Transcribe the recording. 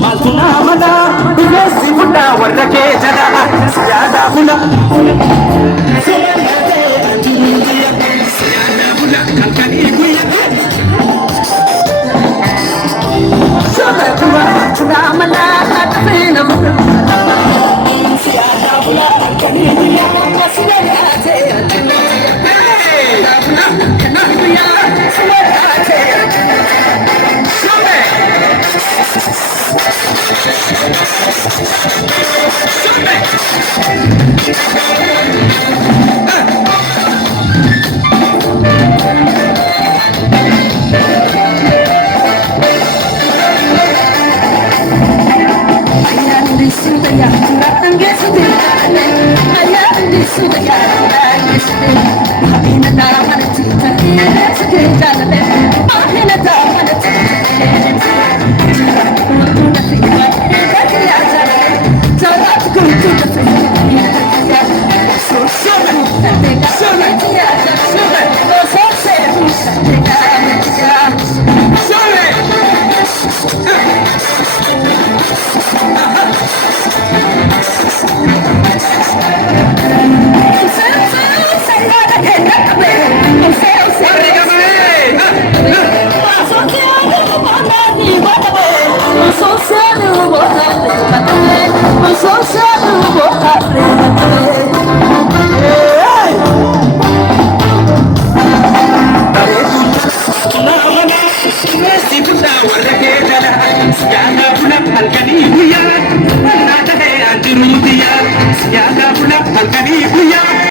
Maltuna mana, besi bunda warna ke jana, siada bunda. Siada bunda kalkani kuya. Siada bunda maltuna mana, tafina bunda. Siada bunda kalkani kuya, siada te. Siada bunda kalkani kuya, siada te.